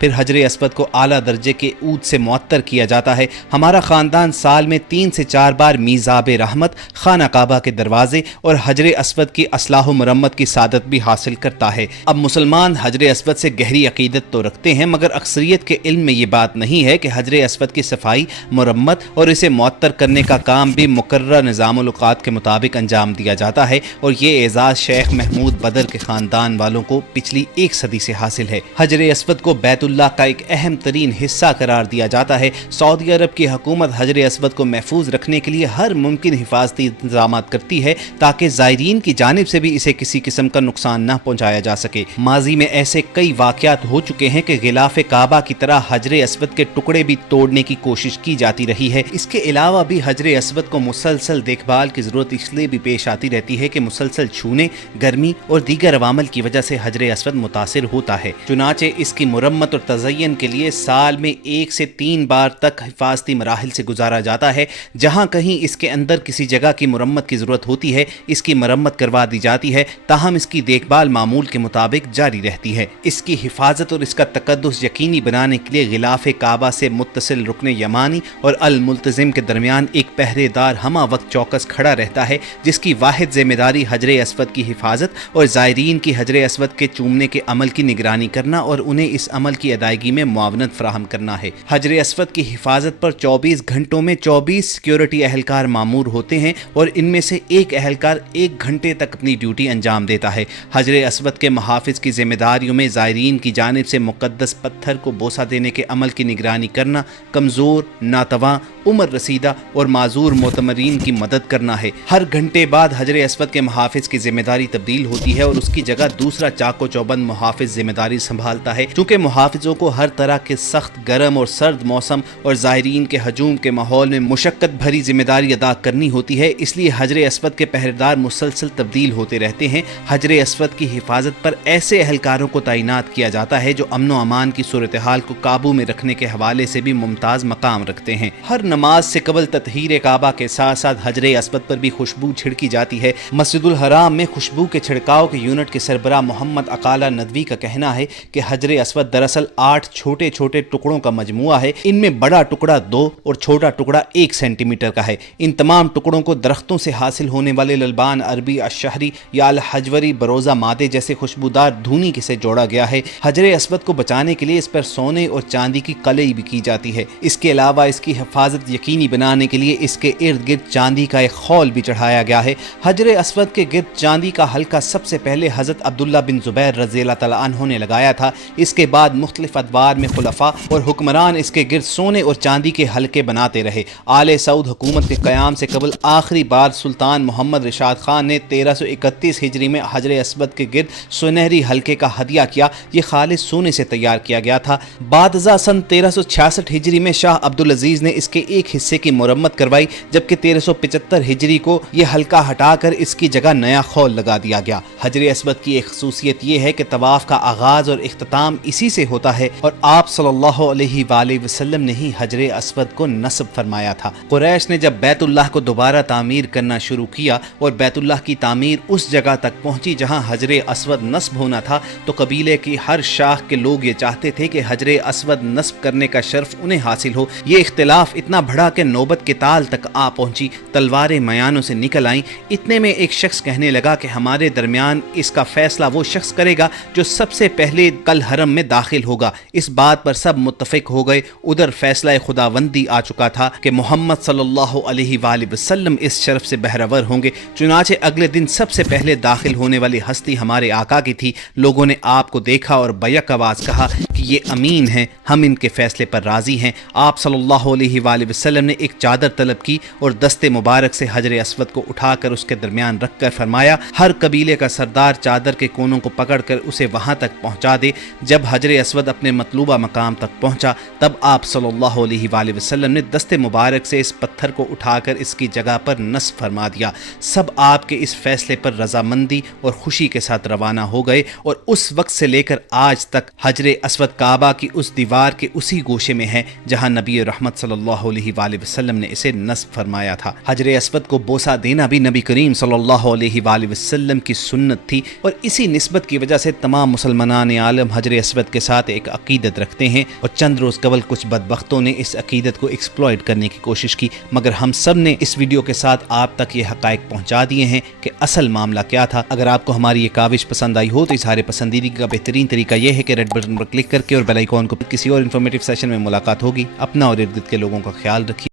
پھر حجر اسود کو اعلیٰ درجے کے عود سے معطر کیا جاتا ہے۔ ہمارا خاندان سال میں 3 سے 4 بار میزاب رحمت، خانہ کعبہ کے دروازے اور حجر اسود کی اصلاح و مرمت کی سعادت بھی حاصل کرتا ہے۔ اب مسلمان حجر اسود سے گہری عقیدت تو رکھتے ہیں، مگر اکثریت کے علم میں یہ بات نہیں ہے کہ حجر اسود کی صفائی، مرمت اور اسے معطر کرنے کا کام بھی مقررہ نظام الاوقات کے مطابق انجام دیا جاتا ہے، اور یہ اعزاز شیخ محمود بدر کے خاندان والوں کو پچھلی 1 صدی سے حاصل ہے۔ حجر اسود کو بیت اللہ کا ایک اہم ترین حصہ قرار دیا جاتا ہے۔ سعودی عرب کی حکومت حجر اسود کو محفوظ رکھنے کے لیے ہر ممکن حفاظتی انتظامات کرتی ہے تاکہ زائرین کی جانب سے بھی اسے کسی قسم کا نقصان نہ پہنچایا جا سکے۔ ماضی میں ایسے کئی واقعات ہو چکے ہیں کہ غلاف کعبہ کی طرح حجر اسود کے ٹکڑے بھی توڑنے کی کوشش کی جاتی رہی ہے۔ اس کے علاوہ بھی حجر اسود کو مسلسل دیکھ بھال کی ضرورت اس لیے بھی پیش آتی رہتی ہے کہ مسلسل چھونے، گرمی اور دیگر عوامل کی وجہ سے حجر اسود متاثر ہوتا ہے۔ چنانچہ اس کی مرمت اور تزئین کے لیے سال میں 1 سے 3 بار تک حفاظتی مراحل سے گزارا جاتا ہے۔ جہاں کہیں اس کے اندر کسی جگہ کی مرمت کی ضرورت ہوتی ہے، اس کی مرمت کروا دی جاتی ہے، تاہم اس کی دیکھ بھال معمول کے مطابق جاری رہتی ہے۔ اس کی حفاظت اور اس کا تقدس یقینی بنانے کے لیے غلاف کعبہ سے متصل رکن یمانی اور الملتزم کے درمیان ایک پہرے دار ہمہ وقت چوکس کھڑا رہتا ہے، جس کی واحد ذمہ داری حجر اسود کی حفاظت اور زائرین کی حجر اسود کے چومنے کے عمل کی نگرانی کرنا اور انہیں اس عمل کی ادائیگی میں معاونت فراہم کرنا ہے۔ حجر اسود کی حفاظت پر 24 گھنٹوں میں 24 سیکیورٹی اہلکار مامور ہوتے ہیں، اور ان میں سے ایک اہلکار 1 گھنٹے تک اپنی ڈیوٹی انجام دیتا ہے۔ حجر اسود کے محافظ کی ذمہ داریوں میں زائرین کی جانب سے مقدس پتھر کو بوسہ دینے کے عمل کی نگرانی کرنا، کمزور، ناتواں، عمر رسیدہ اور معذور معتمرین کی مدد کرنا ہے۔ ہر گھنٹے بعد حجر اسود کے محافظ کی ذمہ داری تبدیل ہوتی ہے اور اس کی جگہ دوسرا چاق و چوبند محافظ ذمہ داری سنبھالتا ہے۔ چونکہ محافظوں کو ہر طرح کے سخت، گرم اور سرد موسم اور زائرین کے ہجوم کے ماحول میں مشقت بھری ذمہ داری ادا کرنی ہوتی ہے، اس لیے حجر اسود کے پہرےدار مسلسل تبدیل ہوتے رہتے ہیں۔ حجر اسود کی حفاظت پر ایسے اہلکاروں کو تعینات کیا جاتا ہے جو امن و امان کی صورتحال کو قابو میں رکھنے کے حوالے سے بھی ممتاز مقام رکھتے ہیں۔ ہر نماز سے قبل تطہیر کعبہ کے ساتھ ساتھ حجر اسود پر بھی خوشبو چھڑکی جاتی ہے۔ مسجد الحرام میں خوشبو کے چھڑکاؤ کے یونٹ کے سربراہ محمد اقالہ ندوی کا کہنا ہے کہ حجر اسود دراصل 8 چھوٹے چھوٹے ٹکڑوں کا مجموعہ ہے۔ ان میں بڑا ٹکڑا 2 اور چھوٹا ٹکڑا 1 سینٹی میٹر کا ہے۔ ان تمام ٹکڑوں کو درختوں سے حاصل ہونے والے للبان عربی الشہری یا الحجوری بروزہ مادے جیسے خوشبودار دھونی سے جوڑا گیا ہے۔ حجر اسود کو بچانے کے لیے اس پر سونے اور چاندی کی قلعی بھی کی جاتی ہے۔ اس کے علاوہ اس کی حفاظت یقینی بنانے کے لیے اس کے ارد گرد چاندی کا ایک خول بھی چڑھایا گیا ہے۔ حجر اسود کے گرد چاندی کا حلقہ سب سے پہلے حضرت عبداللہ بن زبیر رضی اللہ تعالیٰ عنہ نے لگایا تھا۔ اس کے بعد مختلف ادوار میں خلفاء اور حکمران اس کے گرد سونے اور چاندی کے حلقے بناتے رہے۔ آل سعود حکومت کے قیام سے قبل آخری بار سلطان محمد رشاد خان نے 1331 ہجری میں حجر اسود کے گرد سنہری حلقے کا ہدیہ کیا۔ یہ خالص سونے سے تیار کیا گیا تھا۔ بعد ازاں سن 1366 ہجری میں شاہ عبدالعزیز نے اس کے ایک حصے کی مرمت کروائی، جبکہ 1375 ہجری کو یہ حلقہ ہٹا کر اس کی جگہ نیا خول لگا دیا گیا۔ حجر اسود کی ایک خصوصیت یہ ہے کہ طواف کا آغاز اور اختتام اسی سے ہوتا ہے، اور آپ صلی اللہ علیہ وآلہ وسلم نے ہی حجر اسود کو نصب فرمایا تھا۔ قریش نے جب بیت اللہ کو دوبارہ تعمیر کرنا شروع کیا اور بیت اللہ کی تعمیر اس جگہ تک پہنچی جہاں حجر اسود نصب ہونا تھا، تو قبیلے کی ہر شاخ کے لوگ یہ چاہتے تھے کہ حجر اسود نصب کرنے کا شرف انہیں حاصل ہو۔ یہ اختلاف اتنا بڑھا کہ نوبت کے تال تک آ پہنچی، تلواریں میانوں سے نکل آئیں۔ اتنے میں ایک شخص کہنے لگا کہ ہمارے درمیان اس کا فیصلہ وہ شخص کرے گا جو سب سے پہلے کل حرم میں داخل ہوگا۔ اس بات پر سب متفق ہو گئے۔ ادھر فیصلہ خداوندی آ چکا تھا کہ محمد صلی اللہ علیہ وآلہ وسلم اس شرف سے بہرور ہوں گے۔ چنانچہ اگلے دن سب سے پہلے داخل ہونے والی ہستی ہمارے آقا کی تھی۔ لوگوں نے آپ کو دیکھا اور بیک آواز کہا کہ یہ امین ہیں، ہم ان کے فیصلے پر راضی ہیں۔ آپ صلی اللہ علیہ وآلہ وسلم نے ایک چادر طلب کی اور دست مبارک سے حجر اسود کو اٹھا کر اس کے درمیان رکھ کر فرمایا، ہر قبیلے کا سردار چادر کے کونوں کو پکڑ کر اسے وہاں تک پہنچا دے۔ جب حجر اسود اپنے مطلوبہ مقام تک پہنچا، تب آپ صلی اللہ علیہ وآلہ وسلم نے دست مبارک سے اس پتھر کو اٹھا کر اس کی جگہ پر نصب فرما دیا۔ سب آپ کے اس فیصلے پر رضامندی اور خوشی کے ساتھ روانہ ہو گئے، اور اس وقت سے لے کر آج تک حجر اسود اسود کعبہ کی اس دیوار کے اسی گوشے میں ہے جہاں نبی رحمت صلی اللہ علیہ وآلہ وسلم نے اسے نصب فرمایا تھا۔ حجر اسود کو بوسہ دینا بھی نبی کریم صلی اللہ علیہ وآلہ وسلم کی سنت تھی، اور اسی نسبت کی وجہ سے تمام مسلمان عالم حجر اسود کے ساتھ ایک عقیدت رکھتے ہیں، اور چند روز قبل کچھ بدبختوں نے اس عقیدت کو ایکسپلائٹ کرنے کی کوشش کی، مگر ہم سب نے اس ویڈیو کے ساتھ آپ تک یہ حقائق پہنچا دیے ہیں کہ اصل معاملہ کیا تھا۔ اگر آپ کو ہماری یہ کاوش پسند آئی ہو تو اظہار پسندیدگی کا بہترین طریقہ یہ ہے کہ ریڈ بٹن پر کلک کر کے اور بیل آئیکن کو، کسی اور انفارمیٹیو سیشن میں ملاقات ہوگی۔ اپنا اور ارد گرد کے لوگوں کا خیال رکھیے۔